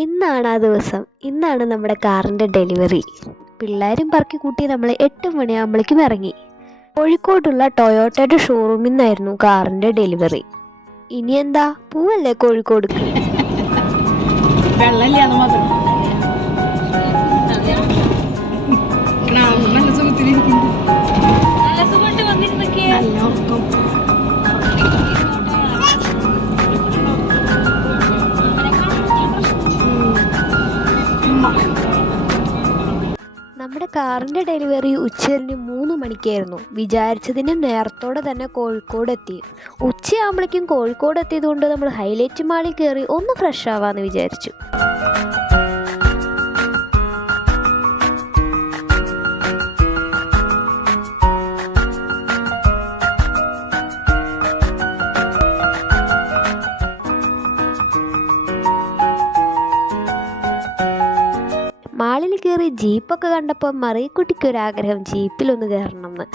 ഇന്നാണ് ആ ദിവസം. ഇന്നാണ് നമ്മുടെ കാറിൻ്റെ ഡെലിവറി. പിള്ളേരും പറക്കി കൂട്ടി നമ്മൾ 8 മണിയാകുമ്പോഴേക്കും ഇറങ്ങി. കോഴിക്കോടുള്ള ടൊയോട്ടയുടെ ഷോറൂമിൽ നിന്നായിരുന്നു കാറിൻ്റെ ഡെലിവറി. ഇനി എന്താ, പോവല്ലേ കോഴിക്കോടുക്ക്. നമ്മുടെ കാറിൻ്റെ ഡെലിവറി ഉച്ചതിരിഞ്ഞ് 3 മണിക്കായിരുന്നു. വിചാരിച്ചതിന് നേരത്തോടെ തന്നെ കോഴിക്കോട് എത്തി. ഉച്ചയാകുമ്പോഴേക്കും കോഴിക്കോട് എത്തിയതുകൊണ്ട് നമ്മൾ ഹൈലൈറ്റ് മാളിൽ കയറി ഒന്ന് ഫ്രഷ് ആവാമെന്ന് വിചാരിച്ചു. മാളിൽ കയറി ജീപ്പൊക്കെ കണ്ടപ്പോൾ മറിയക്കുട്ടിക്കൊരാഗ്രഹം ജീപ്പിലൊന്ന് കയറണം എന്ന്.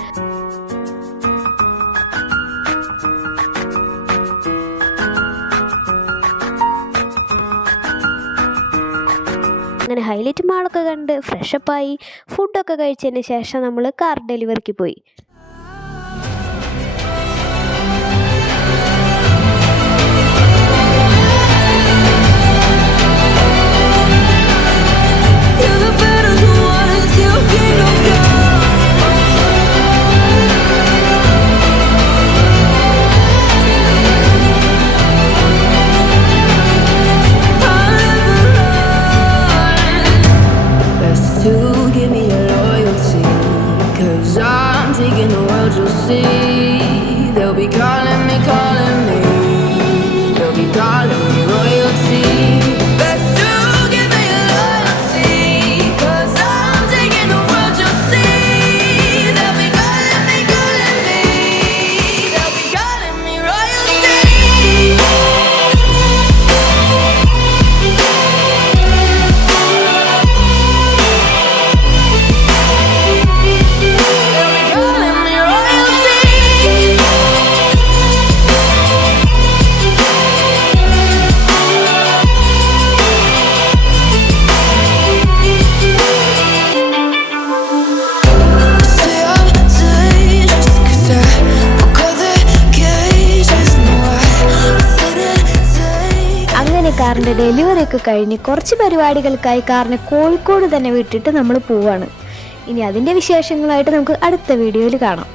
അങ്ങനെ ഹൈലൈറ്റ് മാളൊക്കെ കണ്ട് ഫ്രഷപ്പായി ഫുഡൊക്കെ കഴിച്ചതിന് ശേഷം നമ്മൾ കാർ ഡെലിവറിക്ക് പോയി. Taking the world, you'll see. They'll be calling me, they'll be calling me royalty. Best to give me your loyalty, 'cause I'm taking the world, you'll see. They'll be calling me, they'll be calling me royalty. കാറിൻ്റെ delivery ഒക്കെ കഴിഞ്ഞ് കുറച്ച് പരിപാടികൾക്കായി കാറിനെ കോഴിക്കോട് തന്നെ വിട്ടിട്ട് നമ്മൾ പോവാണ്. ഇനി അതിൻ്റെ വിശേഷങ്ങളായിട്ട് നമുക്ക് അടുത്ത വീഡിയോയിൽ കാണാം.